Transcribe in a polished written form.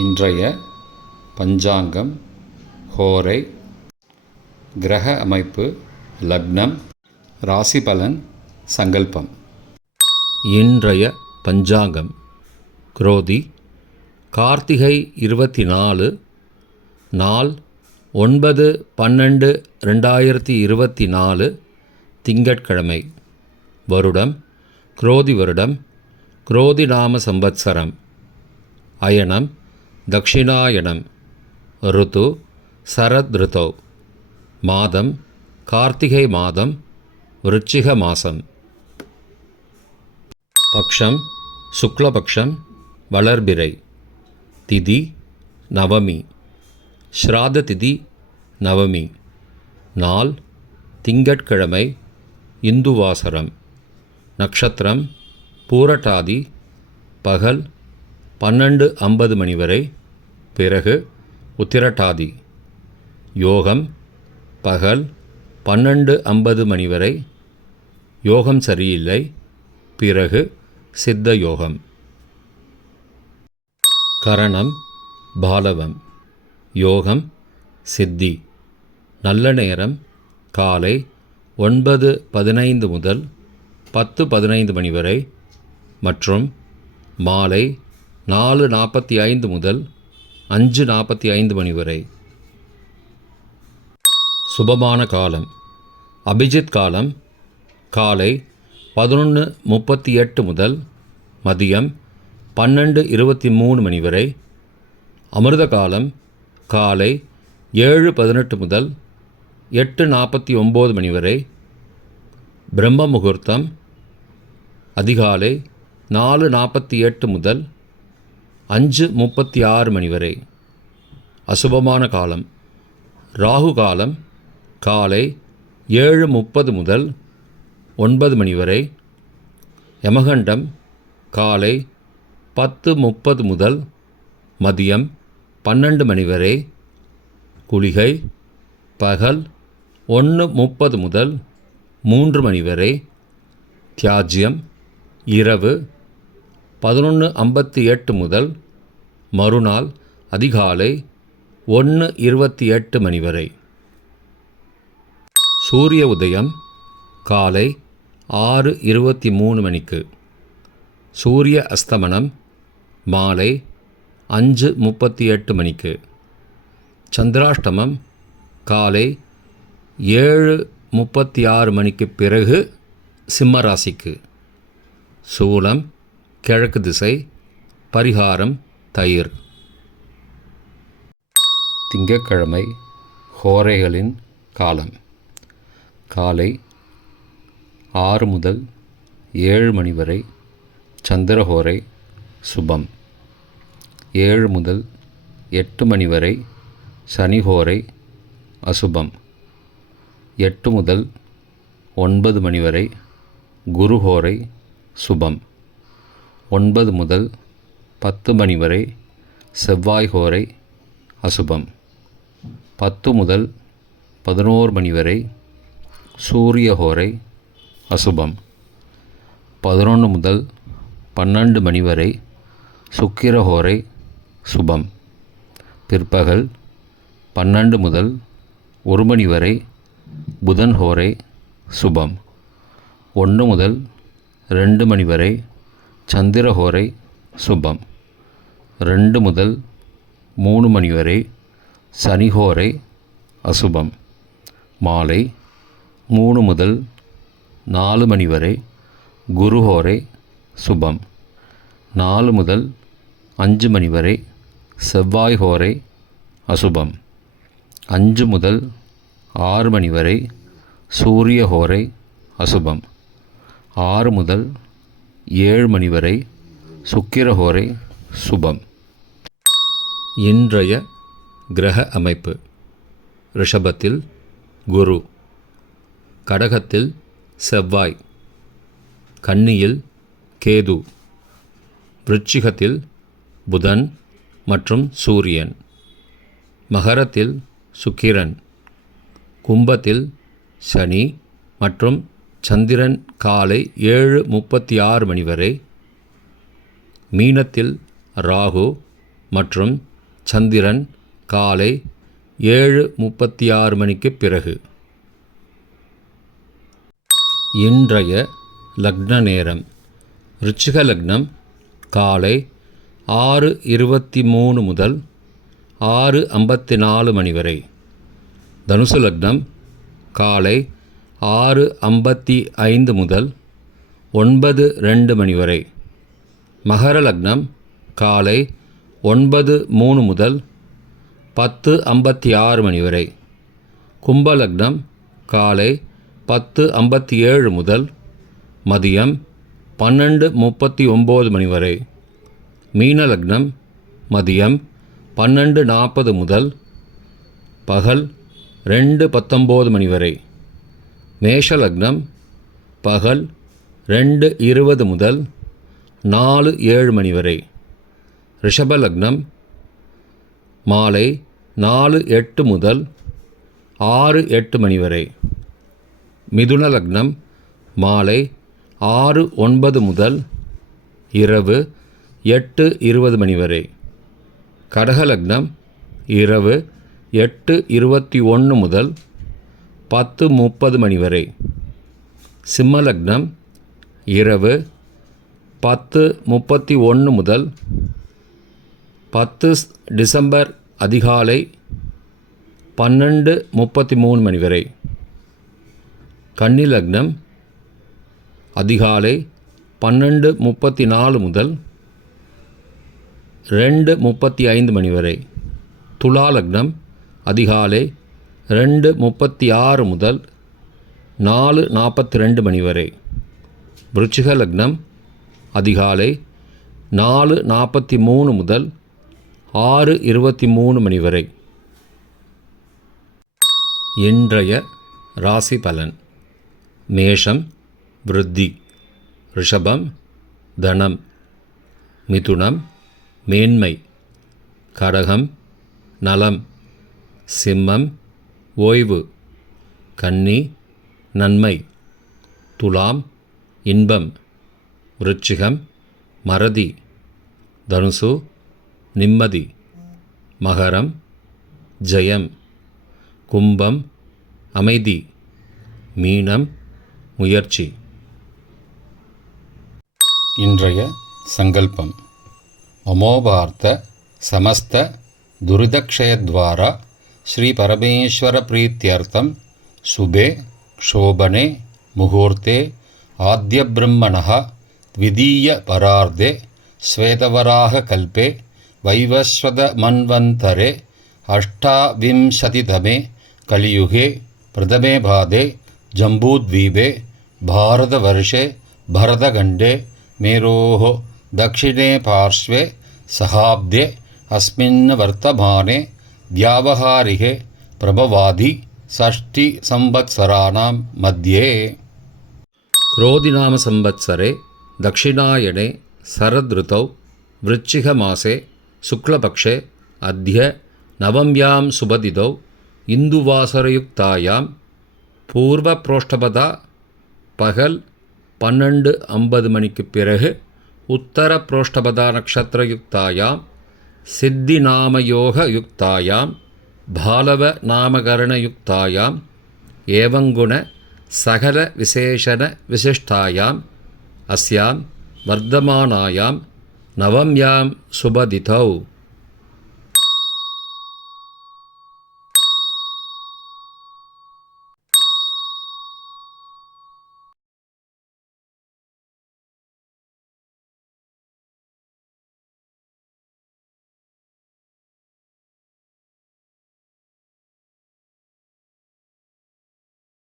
இன்றைய பஞ்சாங்கம், ஹோரை, கிரக அமைப்பு, லக்னம், ராசி பலன், சங்கல்பம். இன்றைய பஞ்சாங்கம் குரோதி கார்த்திகை 24, நாள் 9/12/2024, திங்கட்கிழமை. வருடம் குரோதி வருடம், குரோதி நாம சம்பத்சரம். அயனம் தக்ஷிணாயனம். ருத்து சரத் ருத்தோ. மாதம் கார்த்திகை மாதம், விருச்சிக மாசம். பக்ஷம் சுக்லபக்ஷம், வளர்பிறை. திதி நவமி. ஸ்ராத திதி நவமி. நாள் திங்கட்கிழமை, இந்துவாசரம். நக்ஷத்திரம் பூரட்டாதி. பகல் 12:50 மணி வரை, பிறகு உத்திரட்டாதி. யோகம் பகல் 12:50 மணி வரை, யோகம் சரியில்லை, பிறகு சித்த யோகம். கரணம் பாலவம். யோகம் சித்தி. நல்ல நேரம் காலை 9:15 முதல் 10:15 மணி வரை மற்றும் மாலை 4:45 முதல் 5:45 மணி வரை. சுபமான காலம் அபிஜித் காலம் காலை 11:38 முதல் மதியம் 12:23 மணி வரை. அமிர்த காலம் காலை 7:18 முதல் 8:49 மணி வரை. பிரம்ம முகூர்த்தம் அதிகாலை 4:48 முதல் 5:36 மணி வரை. அசுபமான காலம் ராகு காலம் காலை 7:30 முதல் 9 மணி வரை. யமகண்டம் காலை 10:30 முதல் மதியம் 12 மணி வரை. குளிகை பகல் 1:30 முதல் 3 மணி வரை. தியாஜ்யம் இரவு 11:58 முதல் மறுநாள் அதிகாலை 1:28 மணி வரை. சூரிய உதயம் காலை 6:23 மணிக்கு. சூரிய அஸ்தமனம் மாலை 5:38 மணிக்கு. சந்திராஷ்டமம் காலை 7:36 மணிக்கு பிறகு சிம்மராசிக்கு. சூலம் கிழக்கு திசை. பரிகாரம் தயிர். திங்கட்கிழமை, ஹோரைகளின் காலம் காலை 6 முதல் 7 மணி வரை சந்திரஹோரை சுபம். 7 முதல் 8 மணி வரை சனிஹோரை அசுபம். 8 முதல் 9 மணி வரை குருஹோரை சுபம். 9 முதல் 10 மணி வரை செவ்வாய் ஹோரை அசுபம். 10 முதல் 11 மணி வரை சூரிய ஹோரை அசுபம். 11 முதல் 12 மணி வரை சுக்கிர ஹோரை சுபம். பிற்பகல் 12 முதல் 1 மணி வரை புதன் ஹோரை சுபம். 1 முதல் 2 மணி வரை சந்திரஹோரை சுபம். 2 முதல் 3 மணி வரை சனிஹோரை அசுபம். மாலை 3 முதல் 4 மணி வரை குருஹோரை சுபம். 4 முதல் 5 மணி வரை செவ்வாய் ஹோரை அசுபம். 5 முதல் 6 மணி வரை சூரிய ஹோரை அசுபம். 6 முதல் 7 மணி வரை சுக்கிரஹோரை சுபம். இன்றைய கிரக அமைப்பு. ரிஷபத்தில் குரு, கடகத்தில் செவ்வாய், கன்னியில் கேது, விருச்சிகத்தில் புதன் மற்றும் சூரியன், மகரத்தில் சுக்கிரன், கும்பத்தில் சனி மற்றும் சந்திரன் காலை 7:36 மணி வரை. மீனத்தில் ராகு மற்றும் சந்திரன் காலை 7:36 மணிக்கு பிறகு. இன்றைய லக்ன நேரம். ரிச்சிக லக்னம் காலை 6:23 முதல் 6:54 மணி வரை. தனுசு லக்னம் காலை 6:55 முதல் 9:02 மணி வரை. மகர லக்னம் காலை 9:03 முதல் 10:56 மணி வரை. கும்ப லக்னம் காலை 10:57 முதல் மதியம் 12:39 மணி வரை. மீன லக்னம் மதியம் 12:40 முதல் பகல் 2:19 மணி வரை. மேஷ லக்னம் பகல் 2:20 முதல் 4:07 மணி வரை. ரிஷப லக்னம் மாலை 4:08 முதல் 6:08 மணி வரை. மிதுன லக்னம் மாலை 6:09 முதல் இரவு 8:20 மணி வரை. கடக லக்னம் இரவு 8:21 முதல் 10:30 மணி வரை. சிம்ம லக்னம் இரவு 10:31 முதல் 10 டிசம்பர் அதிகாலை 12:33 மணி வரை. கன்னி லக்னம் அதிகாலை 12:34 முதல் 2:35 மணி வரை. துலா லக்னம் அதிகாலை 2:36 முதல் 4:42 மணி வரை. விருச்சிக லக்னம் அதிகாலை 4:43 முதல் 6:23 மணி வரை. இன்றைய ராசி பலன். மேஷம் விருத்தி, ரிஷபம் தனம், மிதுனம் மேன்மை, கடகம் நலம், சிம்மம் ஓய்வு, கன்னி நன்மை, துலாம் இன்பம், விருச்சிகம் மறதி, தனுசு நிம்மதி, மகரம் ஜெயம், கும்பம் அமைதி, மீனம் முயற்சி. இன்றைய சங்கல்பம். அமோபார்த்த சமஸ்த துரிதக்ஷயத்வாரா ஸ்ரீ பரமேஸ்வர பிரீத்யர்த்தம் சுபே க்ஷோபனே முகூர்த்தே ஆத்யப்ரம்மணः த்விதீய பரார்த்தே ஸ்வேதவராக கல்பே வைவஸ்வத மன்வந்தரே அஷ்டாவிம்சதிதமே கலியுகே பிரதமே பாதே ஜம்பூத்வீபே பாரதவர்ஷே பரதகண்டே மேரோः दक्षिणे पार्श्वे सहाब्दे अस्मिन् वर्तमाने व्यावहारिके प्रभवादि षष्टि संवत्सराणां मध्ये. क्रोधिनाम संवत्सरे दक्षिणायने शरदृतौ वृश्चिकमासे शुक्लपक्षे अद्य नवम्यां सुबदितौ इन्दुवासरयुक्तायां पूर्वप्रोष्ठपदा पगल 12:50 மணிக்கு பிறகு உத்தர புரோஷ்டபதா நக்ஷத்திரயுக்தாயாம் சித்திநாமயோகயுக்தாயாம் பாலவ நாமகரணயுக்தாயாம் ஏவங்குண சகல விசேஷண விசிஷ்டாயாம் அஸ்யாம் வர்த்தமானாயாம் நவம்யாம் சுபதிதௌ